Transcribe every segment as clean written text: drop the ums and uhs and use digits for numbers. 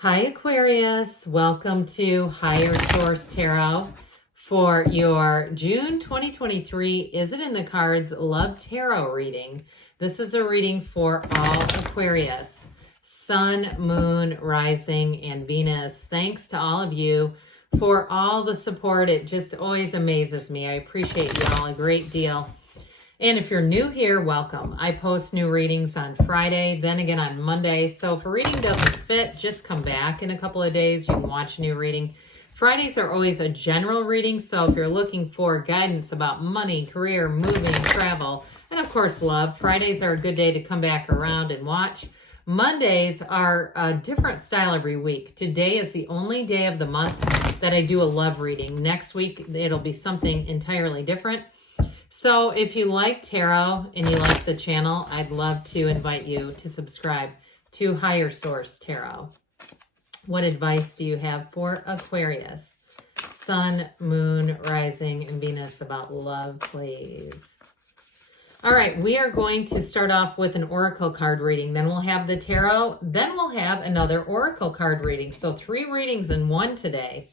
Hi Aquarius, welcome to Higher Source Tarot for your June 2023 Is It in the Cards Love Tarot reading. This is a reading for all Aquarius, Sun, Moon, Rising, and Venus. Thanks to all of you for all the support. It just always amazes me. I appreciate you all a great deal. And if you're new here, welcome. I post new readings on Friday, then again on Monday. So if a reading doesn't fit, just come back in a couple of days. You can watch a new reading. Fridays are always a general reading. So if you're looking for guidance about money, career, moving, travel, and of course love, Fridays are a good day to come back around and watch. Mondays are a different style every week. Today is the only day of the month that I do a love reading. Next week, it'll be something entirely different. So if you like tarot and you like the channel, I'd love to invite you to subscribe to Higher Source Tarot. What advice do you have for Aquarius? Sun, Moon, Rising, and Venus about love, please. All right, we are going to start off with an oracle card reading. Then we'll have the tarot. Then we'll have another oracle card reading. So 3 readings in one today.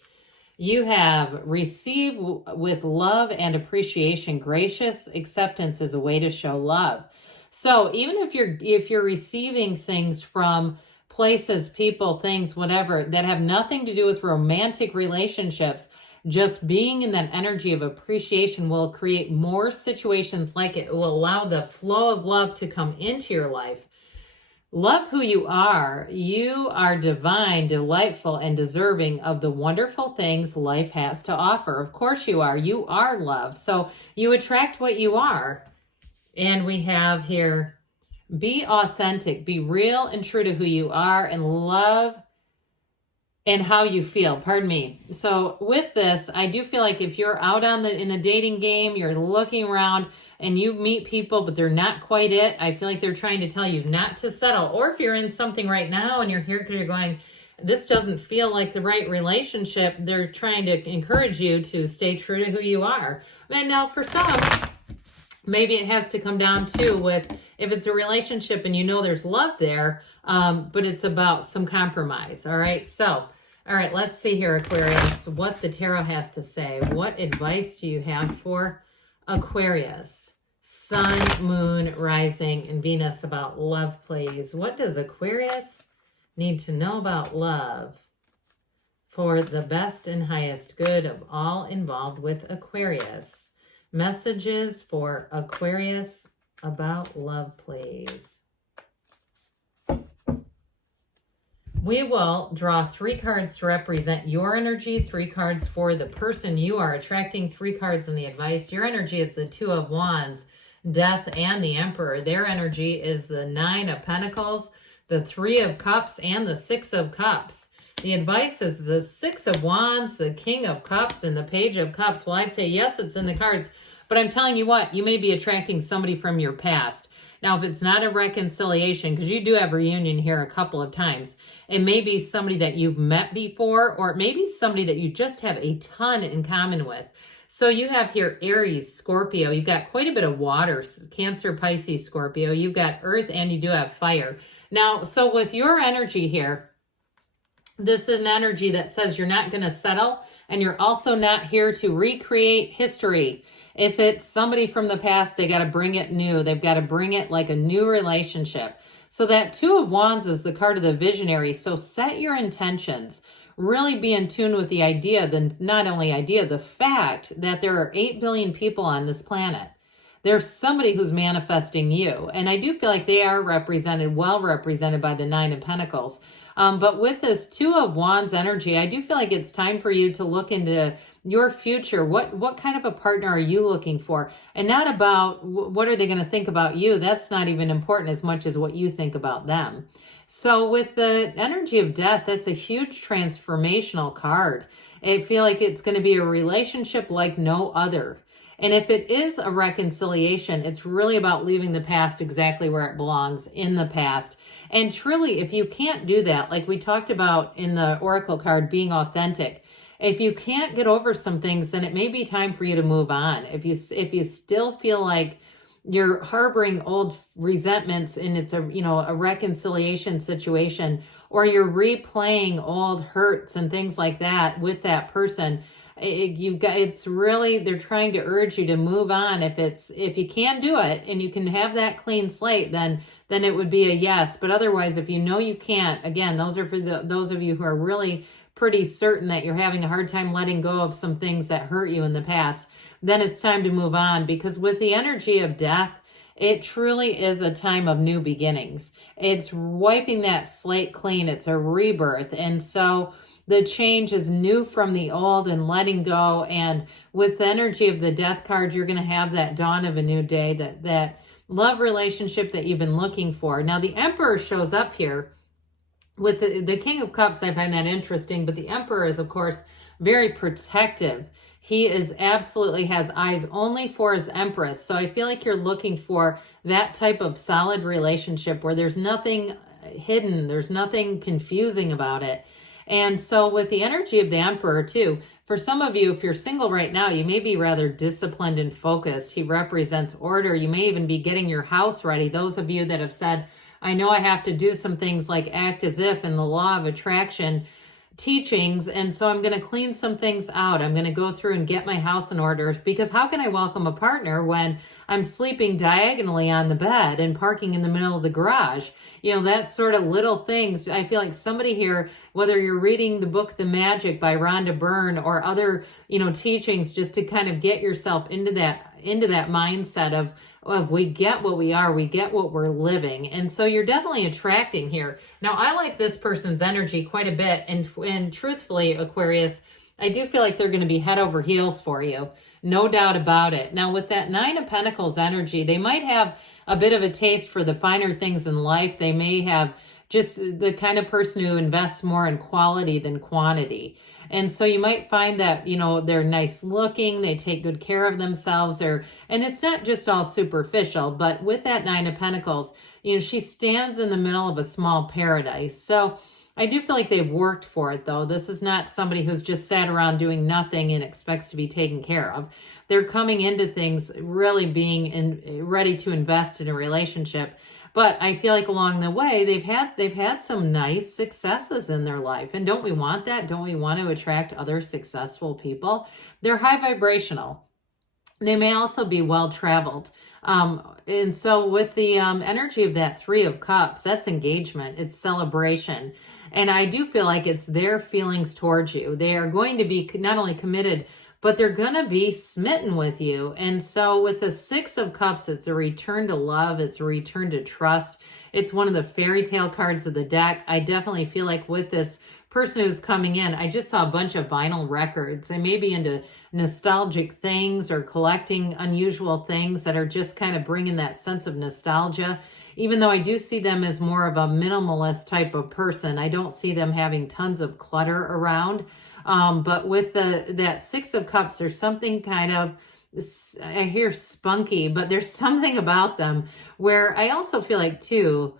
You have receive with love and appreciation. Gracious acceptance is a way to show love. So even if you're receiving things from places, people, things, whatever, that have nothing to do with romantic relationships, just being in that energy of appreciation will create more situations like it. It will allow the flow of love to come into your life. Love who you are. You are divine, delightful, and deserving of the wonderful things life has to offer. Of course you are. You are love. So you attract what you are. And we have here, be authentic, be real and true to who you are, and love and how you feel. Pardon me. So with this, I do feel like if you're out in the dating game, you're looking around and you meet people, but they're not quite it. I feel like they're trying to tell you not to settle. Or if you're in something right now and you're here because you're going, this doesn't feel like the right relationship, they're trying to encourage you to stay true to who you are. And now for some, maybe it has to come down to with, if it's a relationship and you know there's love there, but it's about some compromise. All right. So, all right, let's see here, Aquarius, what the tarot has to say. What advice do you have for Aquarius? Sun, Moon, Rising, and Venus about love, please. What does Aquarius need to know about love for the best and highest good of all involved with Aquarius? Messages for Aquarius about love, please. We will draw 3 cards to represent your energy, 3 cards for the person you are attracting, 3 cards in the advice. Your energy is the 2 of Wands, Death, and the Emperor. Their energy is the 9 of Pentacles, the 3 of Cups, and the 6 of Cups. The advice is the 6 of Wands, the King of Cups, and the Page of Cups. Well, I'd say yes, it's in the cards, but I'm telling you what, you may be attracting somebody from your past. Now, if it's not a reconciliation, because you do have reunion here a couple of times, it may be somebody that you've met before, or it may be somebody that you just have a ton in common with. So you have here Aries, Scorpio. You've got quite a bit of water, Cancer, Pisces, Scorpio. You've got earth, and you do have fire. Now, so with your energy here, this is an energy that says you're not going to settle, and you're also not here to recreate history. If it's somebody from the past, they got to bring it new. They've got to bring it like a new relationship. So that 2 of Wands is the card of the visionary. So set your intentions. Really be in tune with the idea, the fact that there are 8 billion people on this planet. There's somebody who's manifesting you. And I do feel like they are well represented by the 9 of Pentacles. But with this 2 of Wands energy, I do feel like it's time for you to look into your future. What kind of a partner are you looking for? And not about what are they going to think about you. That's not even important as much as what you think about them. So with the energy of death, that's a huge transformational card. I feel like it's going to be a relationship like no other. And if it is a reconciliation, it's really about leaving the past exactly where it belongs, in the past. And truly, if you can't do that, like we talked about in the oracle card, being authentic, if you can't get over some things, then it may be time for you to move on. If you still feel like you're harboring old resentments and it's a, a reconciliation situation, or you're replaying old hurts and things like that with that person. It's really, they're trying to urge you to move on. If you can do it and you can have that clean slate, then it would be a yes. But otherwise, if you know you can't, again, those are for those of you who are really pretty certain that you're having a hard time letting go of some things that hurt you in the past, then it's time to move on. Because with the energy of death, it truly is a time of new beginnings. It's wiping that slate clean. It's a rebirth. And so the change is new from the old and letting go. And with the energy of the death card, you're going to have that dawn of a new day, that love relationship that you've been looking for. Now, the Emperor shows up here. With the King of Cups, I find that interesting, but the Emperor is, of course, very protective. He is absolutely has eyes only for his Empress. So I feel like you're looking for that type of solid relationship where there's nothing hidden, there's nothing confusing about it. And so with the energy of the Emperor too, for some of you, if you're single right now, you may be rather disciplined and focused. He represents order. You may even be getting your house ready. Those of you that have said, I know I have to do some things like act as if in the law of attraction teachings, and so I'm going to clean some things out. I'm going to go through and get my house in order, because how can I welcome a partner when I'm sleeping diagonally on the bed and parking in the middle of the garage? That sort of little things. I feel like somebody here, whether you're reading the book The Magic by Rhonda Byrne or other, teachings, just to kind of get yourself into that mindset of we get what we are, we get what we're living. And so you're definitely attracting here. Now, I like this person's energy quite a bit. And truthfully, Aquarius, I do feel like they're going to be head over heels for you. No doubt about it. Now, with that Nine of Pentacles energy, they might have a bit of a taste for the finer things in life. They may have just the kind of person who invests more in quality than quantity. And so you might find that, they're nice looking, they take good care of themselves, and it's not just all superficial, but with that Nine of Pentacles, she stands in the middle of a small paradise. So I do feel like they've worked for it, though. This is not somebody who's just sat around doing nothing and expects to be taken care of. They're coming into things really being ready to invest in a relationship. But I feel like along the way, they've had some nice successes in their life. And don't we want that? Don't we want to attract other successful people? They're high vibrational. They may also be well-traveled. And so with the energy of that Three of Cups, that's engagement. It's celebration. And I do feel like it's their feelings towards you. They are going to be not only committed, but they're going to be smitten with you. And so with the Six of Cups, it's a return to love. It's a return to trust. It's one of the fairy tale cards of the deck. I definitely feel like with this person who's coming in, I just saw a bunch of vinyl records. They may be into nostalgic things or collecting unusual things that are just kind of bringing that sense of nostalgia. Even though I do see them as more of a minimalist type of person, I don't see them having tons of clutter around. But with that Six of Cups, there's something kind of, I hear spunky, but there's something about them where I also feel like too,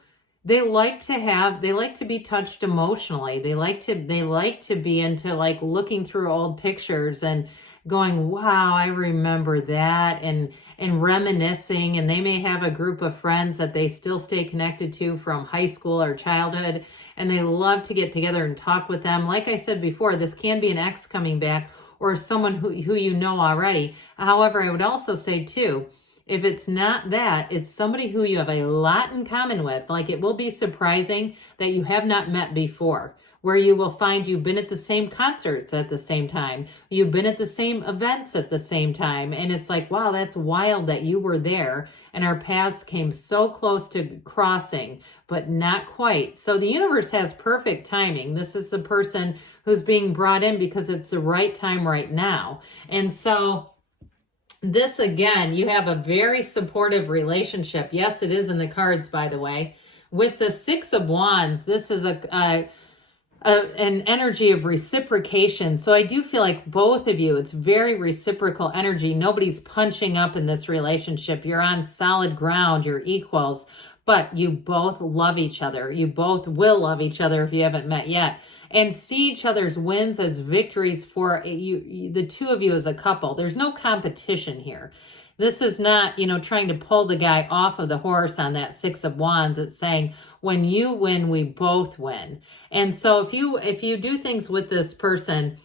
they like to be touched emotionally. They like to be into like looking through old pictures and going, wow, I remember that, and reminiscing. And they may have a group of friends that they still stay connected to from high school or childhood, and they love to get together and talk with them. Like I said before, this can be an ex coming back or someone who you know already. However, I would also say too, if it's not that, it's somebody who you have a lot in common with. Like, it will be surprising that you have not met before, where you will find you've been at the same concerts at the same time. You've been at the same events at the same time. And it's like, wow, that's wild that you were there and our paths came so close to crossing, but not quite. So the universe has perfect timing. This is the person who's being brought in because it's the right time right now. And so this, again, you have a very supportive relationship. Yes, it is in the cards, by the way. With the Six of Wands, this is an energy of reciprocation. So I do feel like both of you, it's very reciprocal energy. Nobody's punching up in this relationship. You're on solid ground. You're equals. But you both love each other. You both will love each other if you haven't met yet. And see each other's wins as victories for you, the two of you as a couple. There's no competition here. This is not, you know, trying to pull the guy off of the horse on that Six of Wands. It's saying, when you win, we both win. And so if you do things with this person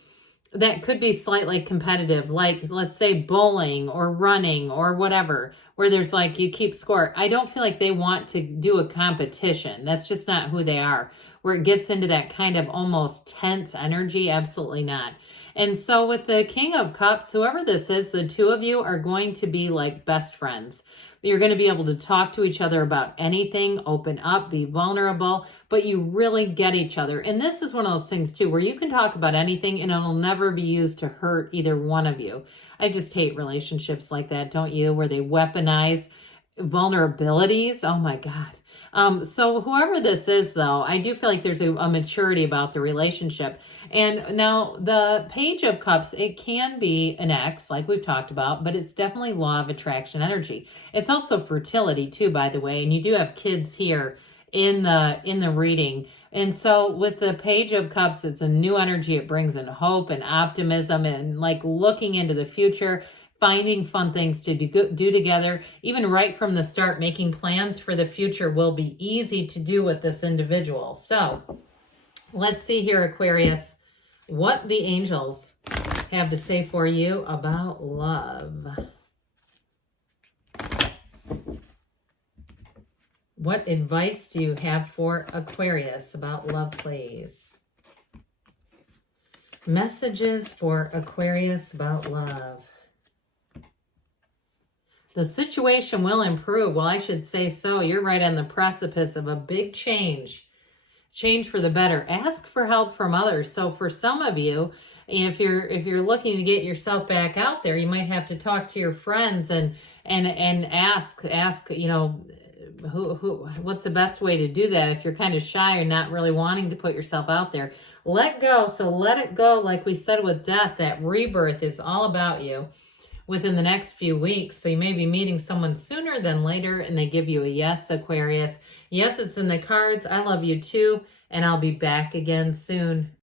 that could be slightly competitive, like let's say bowling or running or whatever, where there's like you keep score. I don't feel like they want to do a competition. That's just not who they are. Where it gets into that kind of almost tense energy, absolutely not. And so with the King of Cups, whoever this is, the two of you are going to be like best friends. You're going to be able to talk to each other about anything, open up, be vulnerable, but you really get each other. And this is one of those things too, where you can talk about anything and it'll never be used to hurt either one of you. I just hate relationships like that, don't you? Where they weaponize vulnerabilities. Oh my God. So whoever this is, though, I do feel like there's a maturity about the relationship. And now the Page of Cups, it can be an ex, like we've talked about, but it's definitely law of attraction energy. It's also fertility too, by the way. And you do have kids here in the reading. And so with the Page of Cups, it's a new energy. It brings in hope and optimism and like looking into the future, finding fun things to do together. Even right from the start, making plans for the future will be easy to do with this individual. So let's see here, Aquarius, what the angels have to say for you about love. What advice do you have for Aquarius about love, please? Messages for Aquarius about love. The situation will improve. Well, I should say so. You're right on the precipice of a big change. Change for the better. Ask for help from others. So for some of you, if you're looking to get yourself back out there, you might have to talk to your friends and ask, you know, what's the best way to do that if you're kind of shy or not really wanting to put yourself out there. Let go. So let it go. Like we said with death, that rebirth is all about you within the next few weeks. So you may be meeting someone sooner than later and they give you a yes, Aquarius. Yes, it's in the cards. I love you too. And I'll be back again soon.